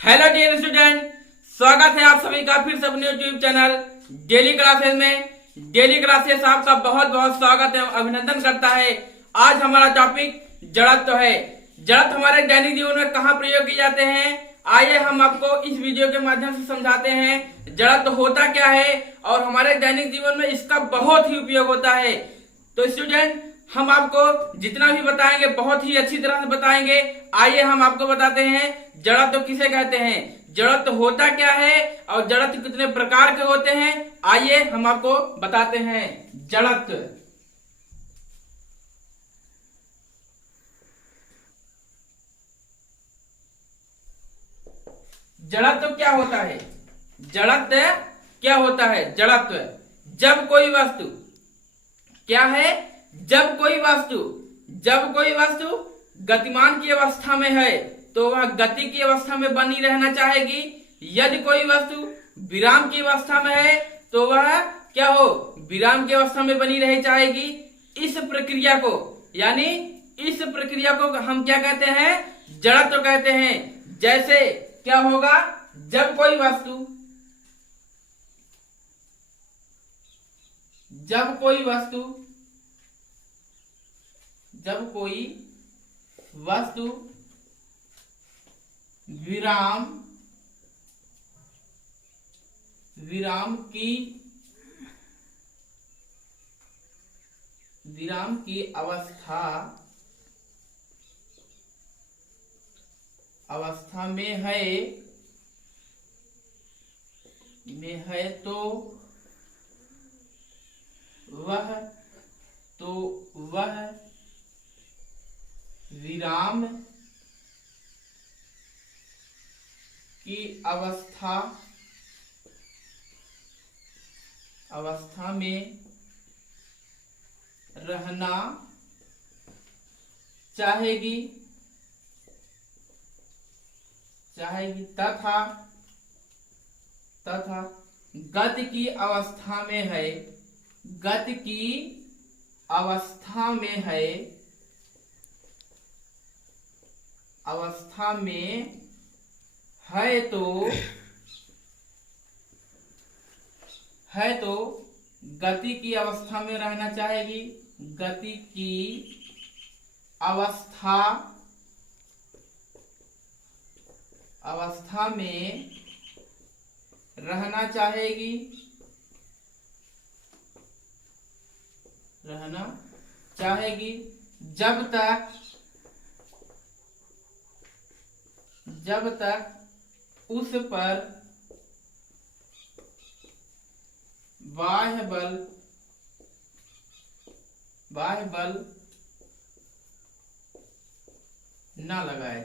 Hello dear student, स्वागत है आप सभी का फिर से अपने यूट्यूब चैनल डेली क्लासेस में। डेली क्लासेस आपका बहुत बहुत स्वागत है, अभिनंदन करता है। आज हमारा टॉपिक जड़त्व है। जड़त्व हमारे दैनिक जीवन में कहाँ प्रयोग किए जाते हैं, आइए हम आपको इस वीडियो के माध्यम से समझाते हैं जड़त्व होता क्या है और हमारे दैनिक जीवन में इसका बहुत ही उपयोग होता है। तो स्टूडेंट, हम आपको जितना भी बताएंगे बहुत ही अच्छी तरह से बताएंगे। आइए हम आपको बताते हैं जड़त्व किसे कहते हैं, जड़त्व होता क्या है और जड़त्व कितने प्रकार के होते हैं। आइए हम आपको बताते हैं जड़त्व। जड़त्व क्या होता है? जड़त्व क्या होता है? जड़त्व जब कोई वस्तु क्या है, जब कोई वस्तु गतिमान की अवस्था में है तो वह गति की अवस्था में बनी रहना चाहेगी। यदि कोई वस्तु विराम की अवस्था में है तो वह क्या हो, विराम की अवस्था में बनी रह चाहेगी। इस प्रक्रिया को हम क्या कहते हैं? जड़त्व कहते हैं। जैसे क्या होगा, जब कोई वस्तु विराम की अवस्था में है तो वह विराम की अवस्था में रहना चाहेगी तथा गति की अवस्था में है तो गति की अवस्था में रहना चाहेगी। गति की अवस्था में रहना चाहेगी जब तक उस पर बाह्य बल न लगाया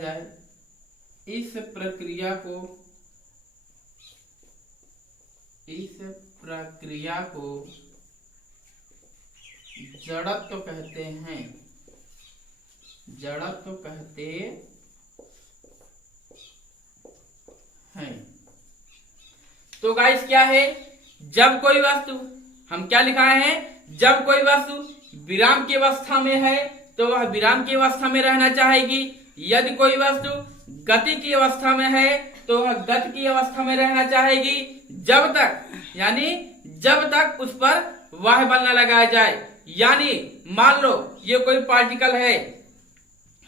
जाए। इस प्रक्रिया को जड़त्व कहते हैं। तो गाइस, क्या है? जब कोई वस्तु, हम क्या लिखाए हैं? जब कोई वस्तु विराम की अवस्था में है तो वह विराम की अवस्था में रहना चाहेगी। यदि कोई वस्तु गति की अवस्था में है तो वह गति की अवस्था में रहना चाहेगी, जब तक उस पर बाह्य बल न लगाया जाए। यानी मान लो ये कोई पार्टिकल है,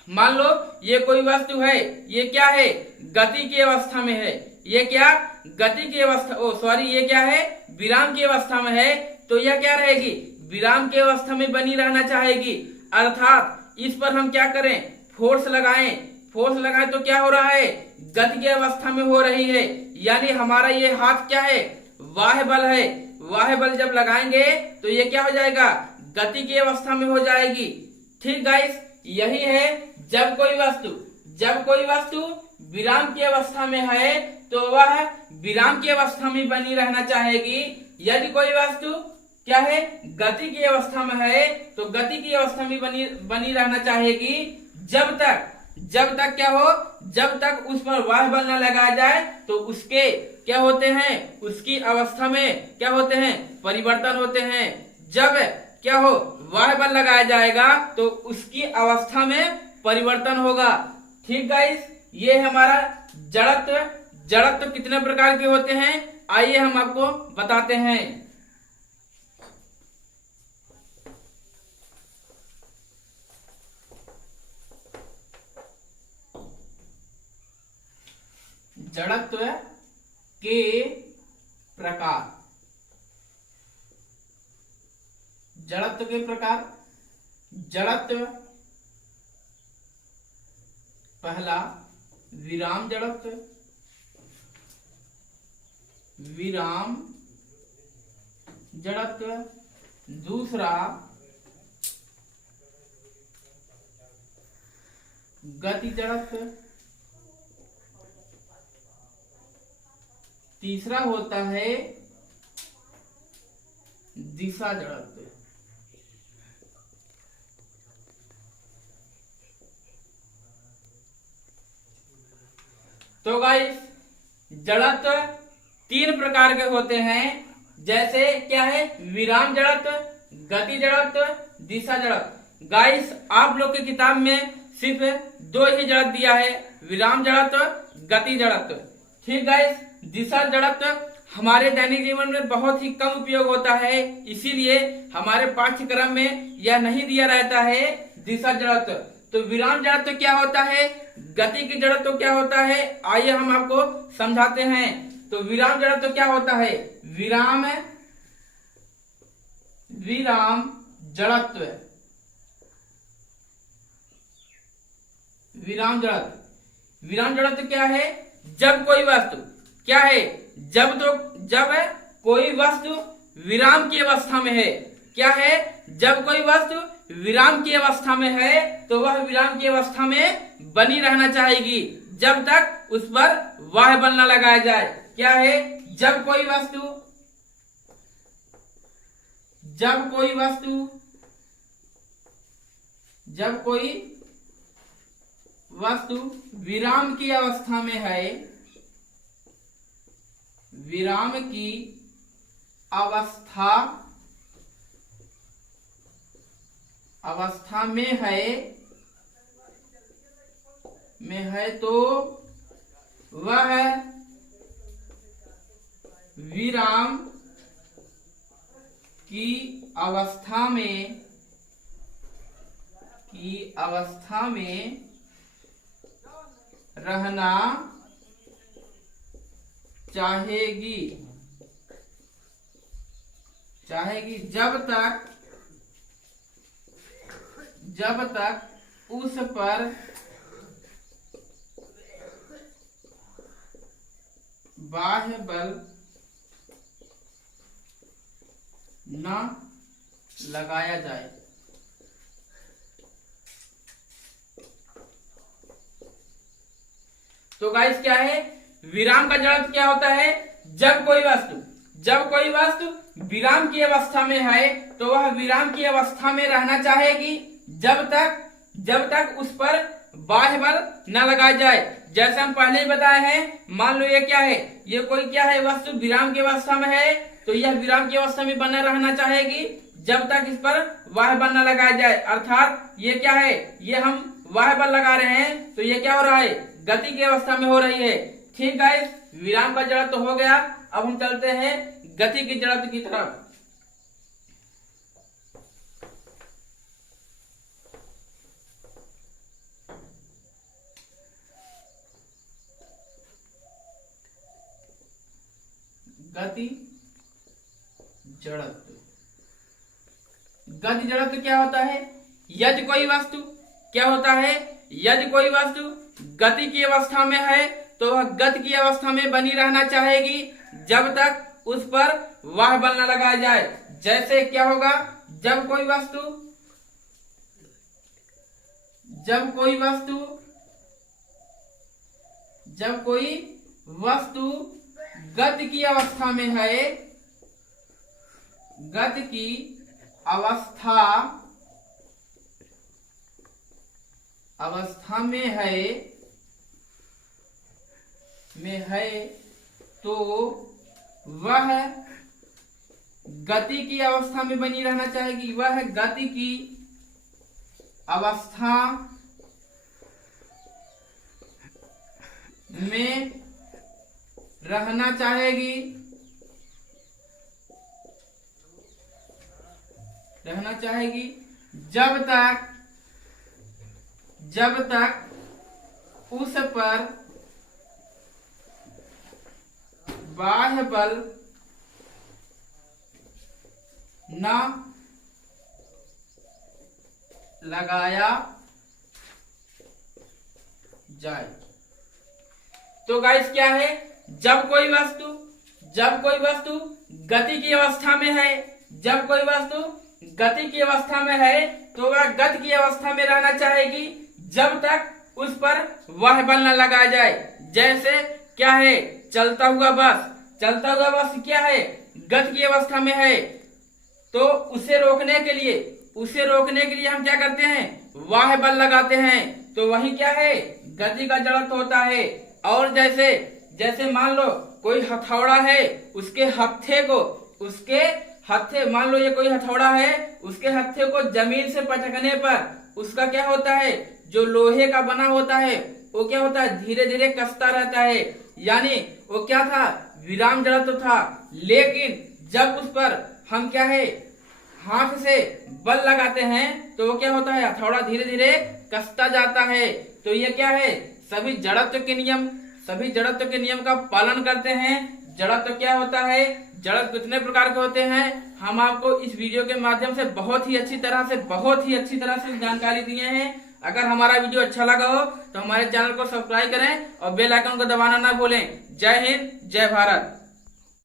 मान लो ये कोई वस्तु है, ये क्या है? गति की अवस्था में है। ये क्या गति की अवस्था, ये क्या है? विराम की अवस्था में है। तो यह क्या रहेगी? विराम की अवस्था में बनी रहना चाहेगी। अर्थात इस पर हम क्या करें? फोर्स लगाएं तो क्या हो रहा है? गति की अवस्था में हो रही है। यानी हमारा ये हाथ क्या है? बाह्य बल है। बाह्य बल जब लगाएंगे तो ये क्या हो जाएगा? गति की अवस्था में हो जाएगी। ठीक गाइस, यही है जब कोई वस्तु विराम की अवस्था में है तो वह विराम की अवस्था में बनी रहना चाहेगी। यदि कोई वस्तु क्या है? गति की अवस्था में है तो गति की अवस्था में बनी रहना चाहेगी। जब तक क्या हो? जब तक उस पर बाह्य बल न लगाया जाए तो उसके क्या होते हैं? उसकी अवस्था में क्या होते हैं? परिवर्तन होते हैं। जब क्या हो, वाह बल लगाया जाएगा तो उसकी अवस्था में परिवर्तन होगा। ठीक गाइस, ये है हमारा जड़त्व। जड़त्व कितने प्रकार के होते हैं, आइए हम आपको बताते हैं। जड़त्व के प्रकार। जड़त्व के प्रकार। जड़त्व पहला विराम जड़त्व। विराम जड़त्व। दूसरा गति जड़त्व। तीसरा होता है दिशा जड़त्व। तो गाइस, जड़त्व 3 प्रकार के होते हैं। जैसे क्या है, विराम जड़त्व, गति जड़त्व, दिशा जड़त्व। गाइस, आप लोग की किताब में सिर्फ 2 ही जड़त्व दिया है, विराम जड़त्व, गति जड़त्व। ठीक गाइस, दिशा जड़त्व हमारे दैनिक जीवन में बहुत ही कम उपयोग होता है, इसीलिए हमारे पाठ्यक्रम में यह नहीं दिया रहता है दिशा जड़त्व। तो विराम जड़त्व क्या होता है, गति की जड़त्व क्या होता है, आइए हम आपको समझाते हैं। तो विराम जड़त्व क्या होता है, विराम जड़त्व। विराम जड़त्व क्या है, जब कोई वस्तु क्या है, जब कोई वस्तु विराम की अवस्था में है। क्या है, जब कोई वस्तु विराम की अवस्था में है तो वह विराम की अवस्था में बनी रहना चाहेगी जब तक उस पर वाह बल न लगाया जाए। क्या है, जब कोई वस्तु विराम की अवस्था में है, विराम की अवस्था में है तो वह विराम की अवस्था में रहना चाहेगी जब तक उस पर बाह्य बल न लगाया जाए। तो गाइस, क्या है, विराम का जड़त्व क्या होता है, जब कोई वस्तु विराम की अवस्था में है तो वह विराम की अवस्था में रहना चाहेगी जब तक उस पर बाह्य बल न लगाया जाए। जैसे हम पहले ही बताए हैं, मान लो ये क्या है, ये कोई क्या है, वस्तु विराम की अवस्था में है तो यह विराम की अवस्था में बना रहना चाहेगी जब तक इस पर वाह बल न लगाया जाए। अर्थात ये क्या है, ये हम वाह बल लगा रहे हैं तो ये क्या हो रहा है, गति की अवस्था में हो रही है। ठीक गाइस, विराम का जड़त्व तो हो गया। अब हम चलते हैं गति की जड़त्व की तरफ। गति जड़त्व क्या होता है, यदि कोई वस्तु क्या होता है, यदि कोई वस्तु गति की अवस्था में है तो वह गति की अवस्था में बनी रहना चाहेगी जब तक उस पर वाह बल न लगाया जाए। जैसे क्या होगा, जब कोई वस्तु गति की अवस्था में है, गति की अवस्था में है तो वह गति की अवस्था में बनी रहना चाहेगी, वह गति की अवस्था में रहना चाहेगी, जब तक उस पर बाह्य बल न लगाया जाए। तो गाइस क्या है, जब कोई वस्तु गति की अवस्था में है, जब कोई वस्तु गति की अवस्था में है तो वह गति की अवस्था में रहना चाहेगी जब तक उस पर वह बल न लगाया जाए। जैसे क्या है, चलता हुआ बस क्या है, गति की अवस्था में है, तो उसे रोकने के लिए हम क्या करते हैं, वाह बल लगाते हैं। तो वही क्या है, गति का जड़त्व होता है। और जैसे मान लो कोई हथौड़ा है, मान लो ये कोई हथौड़ा है, उसके हत्थे को जमीन से पटकने पर उसका क्या होता है, जो लोहे का बना होता है वो क्या होता है, धीरे धीरे कसता रहता है। यानी वो क्या था, विराम जड़त्व था। लेकिन जब उस पर हम क्या है, हाथ से बल लगाते हैं तो वो क्या होता है, हथौड़ा धीरे धीरे कसता जाता है। तो ये क्या है, सभी जड़त्व के नियम का पालन करते हैं। जड़त्व क्या होता है, जड़त्व कितने प्रकार के होते हैं, हम आपको इस वीडियो के माध्यम से बहुत ही अच्छी तरह से जानकारी दिए हैं। अगर हमारा वीडियो अच्छा लगा हो तो हमारे चैनल को सब्सक्राइब करें और बेल आइकन को दबाना ना भूलें। जय हिंद, जय भारत।